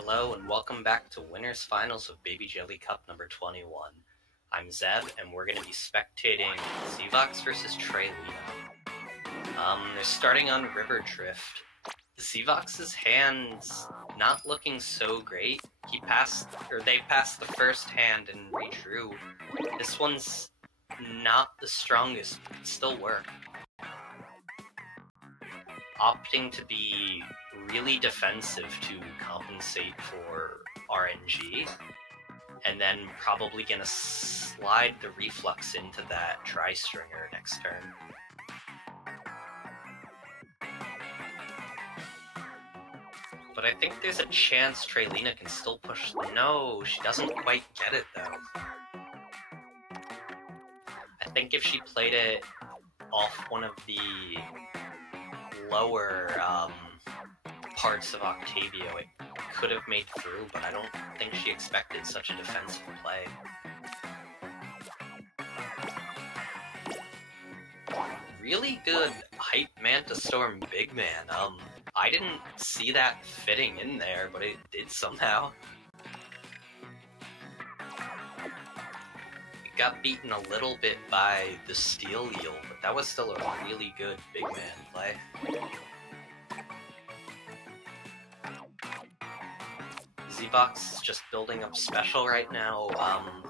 Hello and welcome back to Winners Finals of Baby Jelly Cup number 21. I'm Zeb and we're going to be spectating Zivex versus Treylina. They're starting on River Drift. Zivex's hand's not looking so great. They passed the first hand and redrew. This one's not the strongest, but it still work. Opting to be really defensive to compensate for RNG, and then probably gonna slide the reflux into that tri-stringer next turn. But I think there's a chance Treylina can still push. No, she doesn't quite get it though. I think if she played it off one of the lower parts of Octavio, it could have made through, but I don't think she expected such a defensive play. Really good Hype Manta Storm Big Man. I didn't see that fitting in there, but it did somehow. It got beaten a little bit by the Steel Eel, but that was still a really good Big Man play. Zivex is just building up special right now,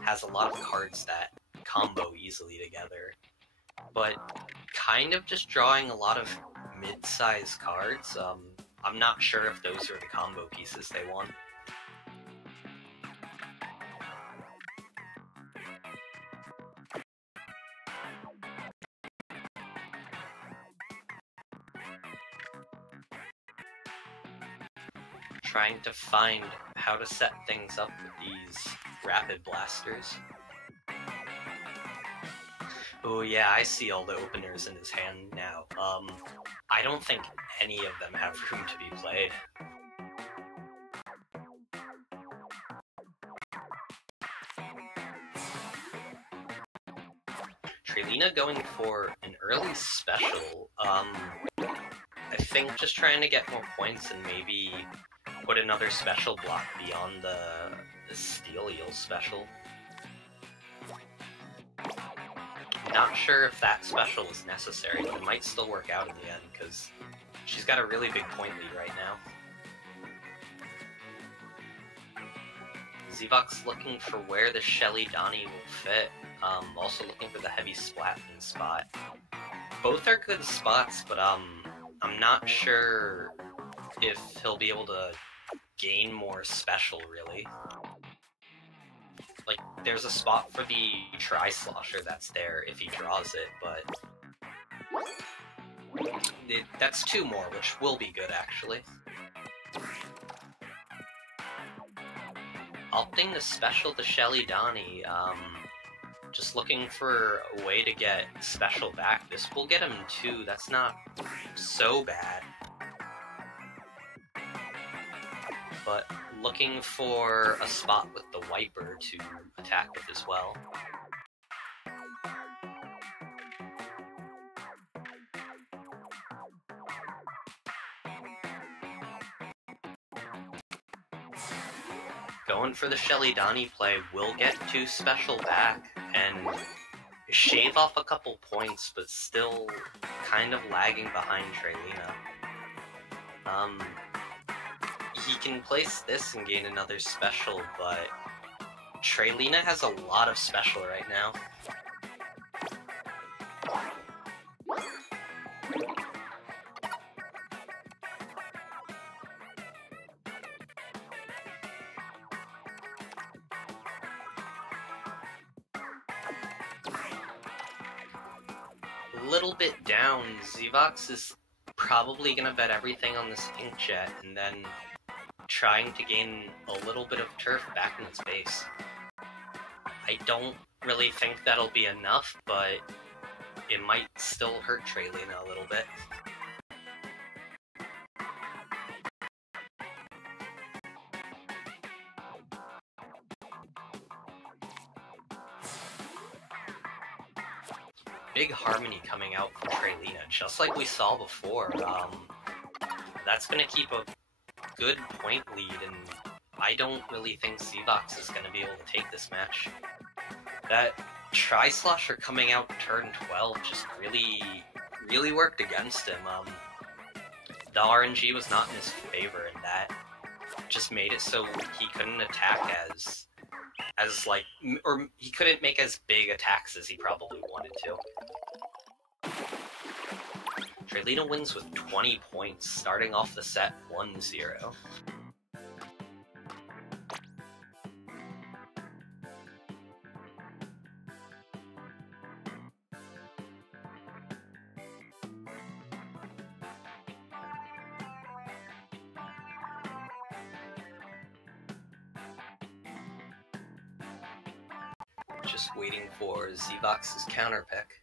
has a lot of cards that combo easily together, but kind of just drawing a lot of mid-size cards. I'm not sure if those are the combo pieces they want. Trying to find how to set things up with these rapid blasters. Oh yeah, I see all the openers in his hand now. I don't think any of them have room to be played. Treylina going for an early special. I think just trying to get more points and maybe put another special block beyond the Steel Eel special. Not sure if that special was necessary, but it might still work out in the end, because she's got a really big point lead right now. Zivex looking for where the Shelly Donnie will fit. Also looking for the heavy Splatman spot. Both are good spots, but I'm not sure if he'll be able to gain more special, really. Like, there's a spot for the Tri-Slosher that's there if he draws it, but that's two more, which will be good, actually. Opting to special the Shelly Donnie, just looking for a way to get special back. This will get him two, that's not so bad. But looking for a spot with the Wiper to attack with as well. Going for the Shelly Donnie play will get two special back and shave off a couple points, but still kind of lagging behind Treylina. He can place this and gain another special, but Treylina has a lot of special right now. A little bit down, Zivex is probably gonna bet everything on this Inkjet and then trying to gain a little bit of turf back in its base. I don't really think that'll be enough, but it might still hurt Treylina a little bit. Big Harmony coming out from Treylina, just like we saw before. That's going to keep a good point lead and I don't really think Zivex is going to be able to take this match. That Tri-Slosher coming out turn 12 just really worked against him. The RNG was not in his favor, and that just made it so he couldn't attack like, or he couldn't make as big attacks as he probably wanted to. Treylina wins with 20 points, starting off the set 1-0. Just waiting for Zevex's counter pick.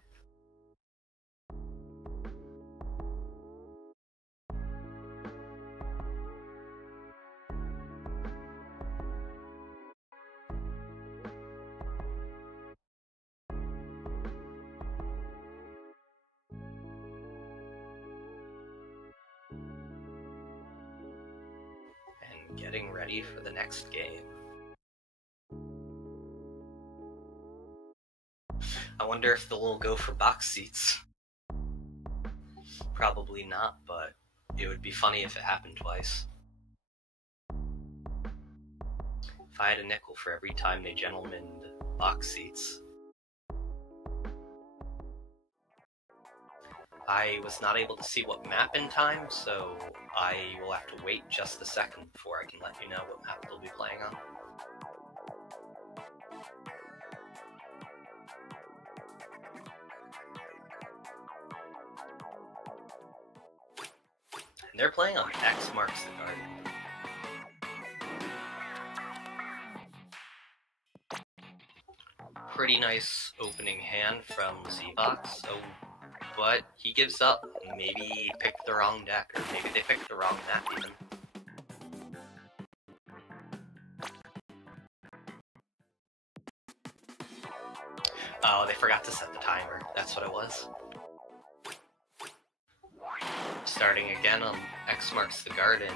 And getting ready for the next game. I wonder if they'll go for box seats. Probably not, but it would be funny if it happened twice. If I had a nickel for every time they gentlemaned box seats. I was not able to see what map in time, so I will have to wait just a second before I can let you know what map they'll be playing on. They're playing on X marks the garden. Pretty nice opening hand from Zivex, but he gives up. Maybe he picked the wrong deck, or maybe they picked the wrong map even. Oh, they forgot to set the timer. That's what it was. Starting again on X marks the garden.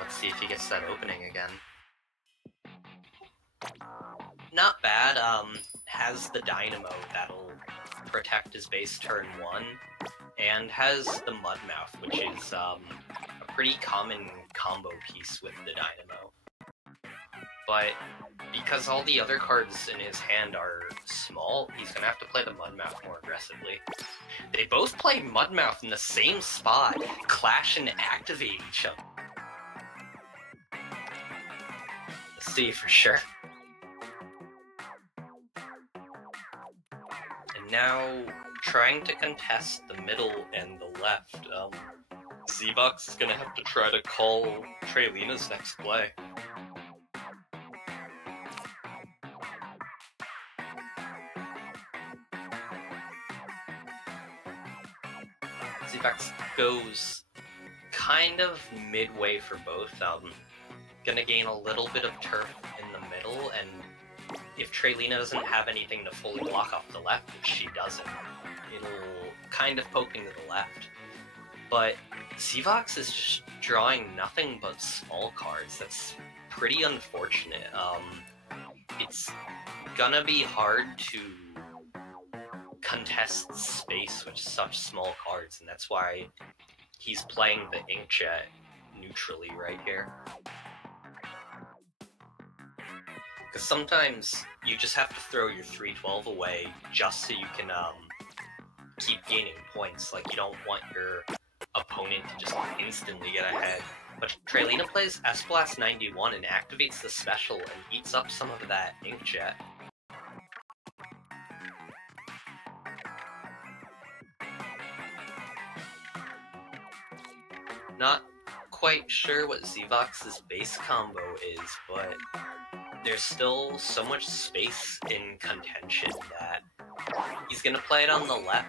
Let's see if he gets that opening again. Not bad. Has the Dynamo that'll protect his base turn 1, and has the Mudmouth, which is a pretty common combo piece with the Dynamo. But because all the other cards in his hand are small, he's gonna have to play the Mudmouth more aggressively. They both play Mudmouth in the same spot, clash and activate each other. Let's see for sure. And now, trying to contest the middle and the left, Zivex is gonna have to try to call Treylina's next play. Zivex goes kind of midway for both. Gonna gain a little bit of turf in the middle, and if Treylina doesn't have anything to fully block off the left, which she doesn't, it'll kind of poke into the left. But Zivex is just drawing nothing but small cards. That's pretty unfortunate. It's gonna be hard to contest space with such small cards, and that's why he's playing the Inkjet neutrally right here. Because sometimes you just have to throw your 312 away just so you can keep gaining points. Like, you don't want your opponent to just instantly get ahead. But Treylina plays S-Blast 91 and activates the special and eats up some of that Inkjet. Not quite sure what Zevex's base combo is, but there's still so much space in contention that he's gonna play it on the left.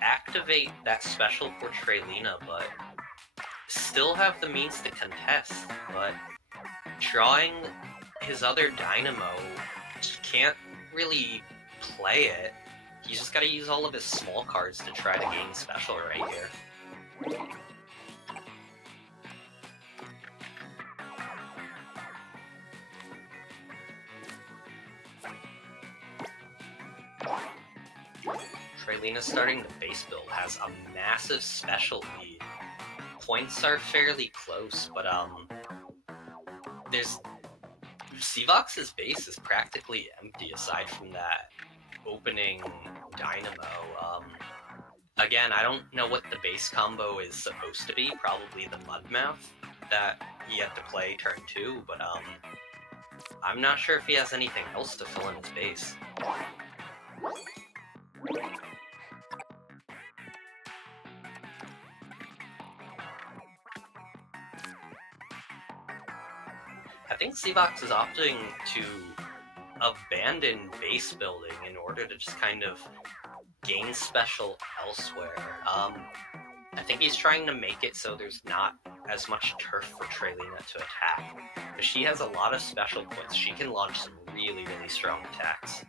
Activate that special for Treylina, but still have the means to contest. But drawing his other Dynamo, he can't really play it. He's just gotta use all of his small cards to try to gain special right here. Treylina starting the base build has a massive special lead. Points are fairly close, but there's Zivex's base is practically empty aside from that opening dynamo. Again, I don't know what the base combo is supposed to be. Probably the Mudmouth that he had to play turn 2, but I'm not sure if he has anything else to fill in his base. I think Zivex is opting to abandon base building in order to just kind of gain special elsewhere. I think he's trying to make it so there's not as much turf for Treylina to attack. Because she has a lot of special points. She can launch some really, really strong attacks.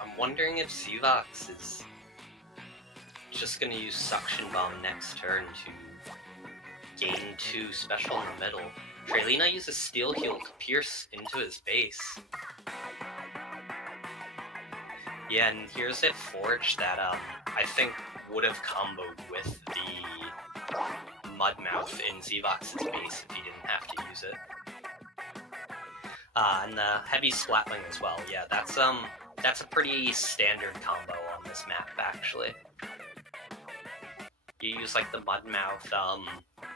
I'm wondering if Zivex is just going to use Suction Bomb next turn to gain 2 special in the middle. Treylina uses Steel Heel to pierce into his base. Yeah, and here's a Forge that I think would have comboed with the Mudmouth in Zivex's base if he didn't have to use it. And the Heavy Splatling as well. Yeah, that's a pretty standard combo on this map, actually. You use, like, the Mudmouth,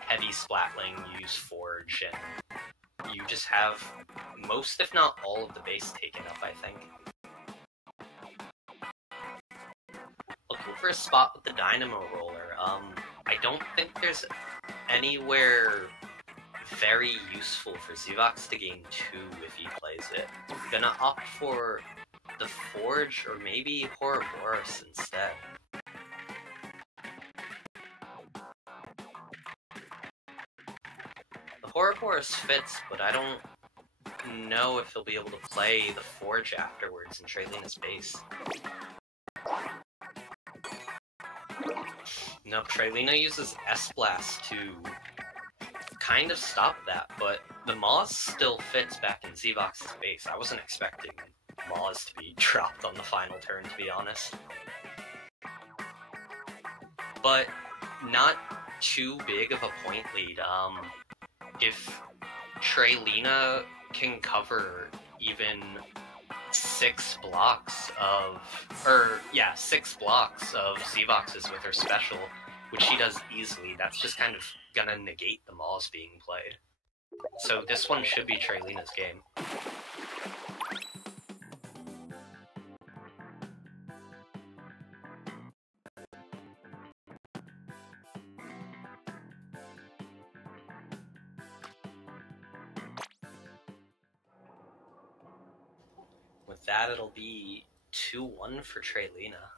Heavy Splatling, you use Forge, and you just have most, if not all, of the base taken up, I think. Looking for a spot with the Dynamo Roller. I don't think there's anywhere very useful for Zivex to gain 2 if he plays it. I'm gonna opt for the Forge or maybe Ouroboros instead. The Ouroboros fits, but I don't know if he'll be able to play the Forge afterwards in Treylina's base. No, Treylina uses S-Blast to kind of stop that, but the Moz still fits back in Zivex's base. I wasn't expecting Moz to be dropped on the final turn, to be honest. But not too big of a point lead. If Treylina can cover even 6 blocks of Zivex's with her special, which she does easily, that's just kind of gonna negate the Moz being played. So this one should be Treylina's game. With that, it'll be 2-1 for Treylina.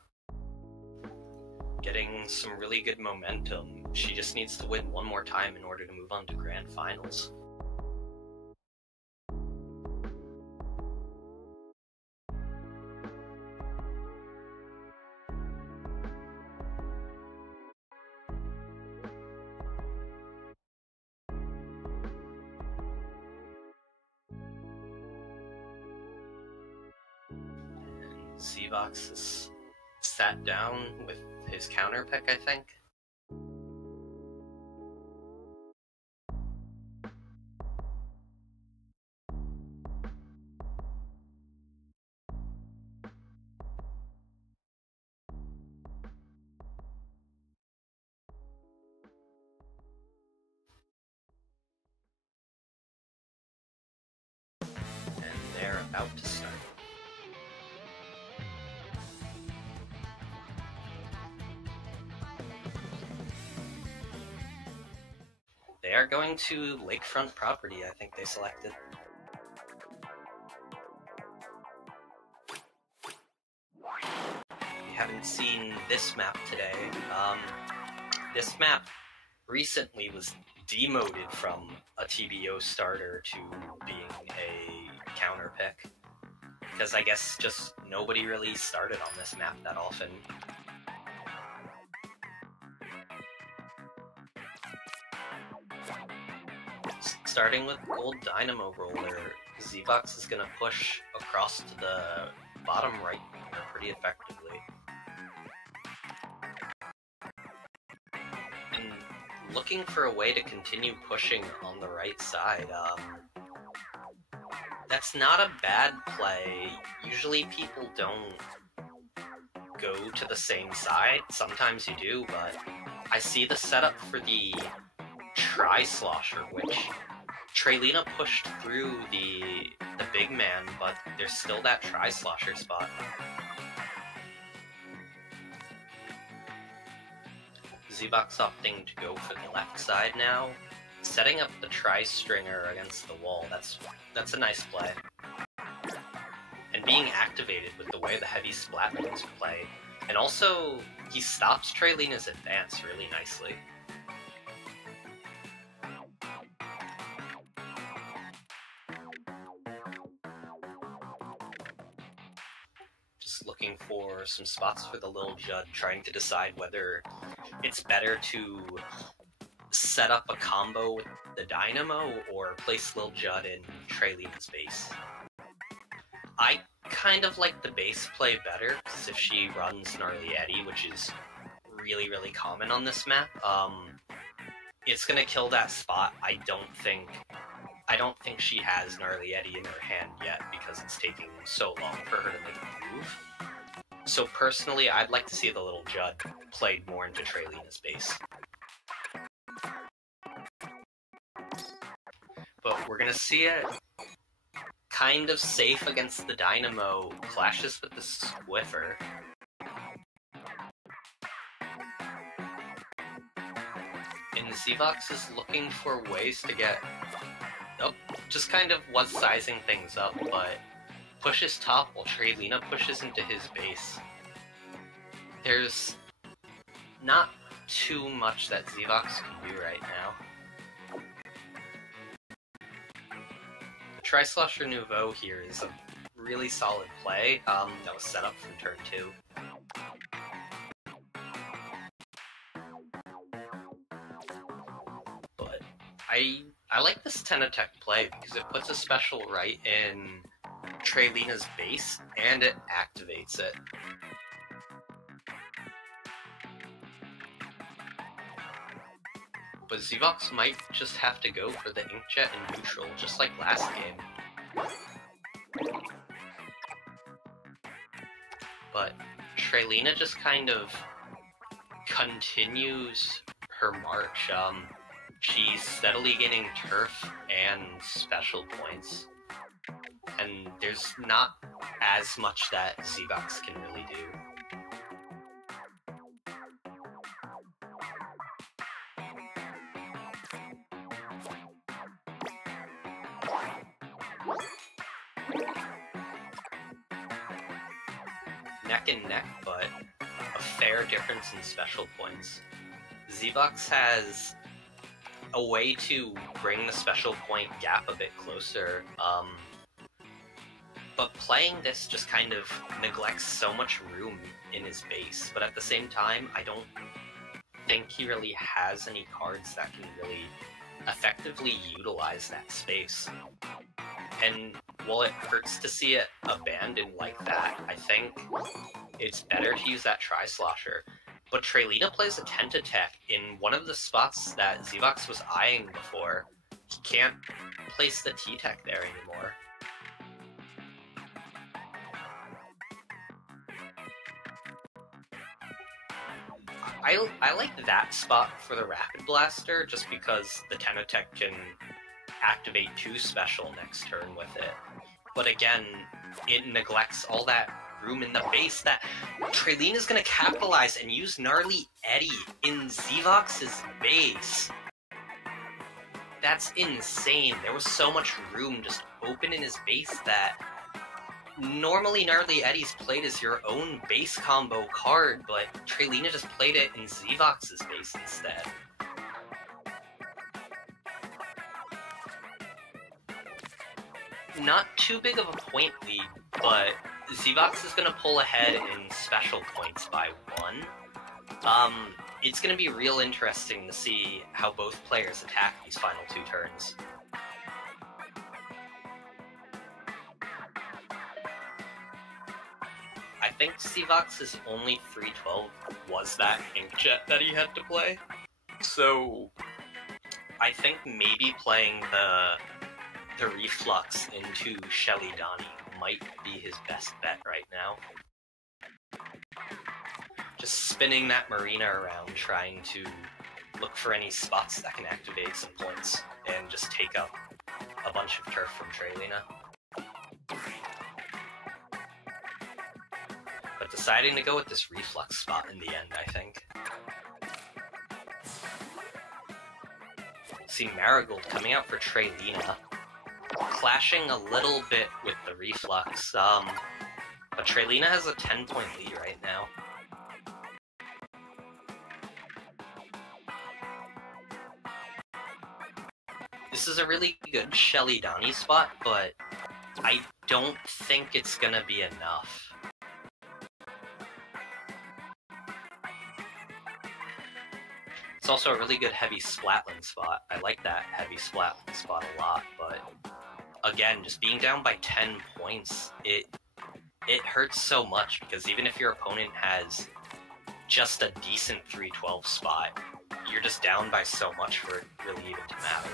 Getting some really good momentum. She just needs to win one more time in order to move on to Grand Finals. And Zivex is sat down with his counter pick, I think. And they're about to start. They are going to lakefront property, I think they selected. We haven't seen this map today. This map recently was demoted from a TBO starter to being a counter pick. Because I guess just nobody really started on this map that often. Starting with Gold Dynamo Roller, Zivex is going to push across to the bottom right corner pretty effectively. And looking for a way to continue pushing on the right side. That's not a bad play. Usually people don't go to the same side. Sometimes you do, but I see the setup for the Tri-Slosher, which Treylina pushed through the big man, but there's still that Tri-Slosher spot. Zivex opting to go for the left side now, setting up the Tri-Stringer against the wall. That's a nice play. And being activated with the way the heavy splat moves play. And also, he stops Treylina's advance really nicely. Just looking for some spots for the Lil Judd, trying to decide whether it's better to set up a combo with the Dynamo or place Lil Judd in Treylina's base. I kind of like the base play better, because if she runs Gnarly Eddy, which is really, really common on this map, it's gonna kill that spot. I don't think she has Gnarly Eddy in her hand yet, because it's taking so long for her to make a move. So personally, I'd like to see the Lil Judd played more into Treylina's base. But we're gonna see it kind of safe against the Dynamo, clashes with the Squiffer. And Zivex is looking for ways to get... Oh, just kind of was sizing things up, but pushes top while Treylina pushes into his base. There's not too much that Zivex can do right now. Tri-Slosher Nouveau here is a really solid play that was set up from turn 2. But I like this Tenatech play because it puts a special right in Treylina's base and it activates it. But Zivex might just have to go for the Inkjet in neutral, just like last game. But Treylina just kind of continues her march. She's steadily gaining turf and special points. And there's not as much that Zivex can really do. Neck and neck, but a fair difference in special points. Zivex has a way to bring the special point gap a bit closer, but playing this just kind of neglects so much room in his base, but at the same time, I don't think he really has any cards that can really effectively utilize that space. And while it hurts to see it abandoned like that, I think it's better to use that Tri-Slosher. But Treylina plays a Tentatech in one of the spots that Zivex was eyeing before. He can't place the T-Tech there anymore. I like that spot for the Rapid Blaster just because the Tentatech can activate 2 special next turn with it. But again, it neglects all that room in the base that Treylina is going to capitalize and use Gnarly Eddy in Zivex's base. That's insane. There was so much room just open in his base that normally Gnarly Eddy's played as your own base combo card, but Treylina just played it in Zivex's base instead. Not too big of a point lead, but Zivex is going to pull ahead in special points by 1. It's going to be real interesting to see how both players attack these final 2 turns. I think Zivex' only 312 was that inkjet that he had to play. So I think maybe playing the Reflux into Shelly Donnie might be his best bet right now. Just spinning that Marina around, trying to look for any spots that can activate some points, and just take up a bunch of turf from Treylina. But deciding to go with this Reflux spot in the end, I think. See Marigold coming out for Treylina, clashing a little bit with the Reflux, but Treylina has a 10-point lead right now. This is a really good Shelly Donnie spot, but I don't think it's gonna be enough. It's also a really good heavy Splatling spot. I like that heavy Splatling spot a lot, but again, just being down by 10 points, it hurts so much, because even if your opponent has just a decent 312 spot, you're just down by so much for it really even to matter.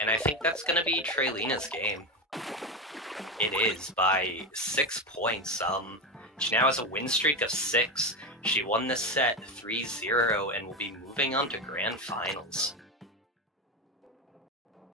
And I think that's going to be Treylina's game. It is, by 6 points. She now has a win streak of 6. She won this set 3-0 and will be moving on to Grand Finals.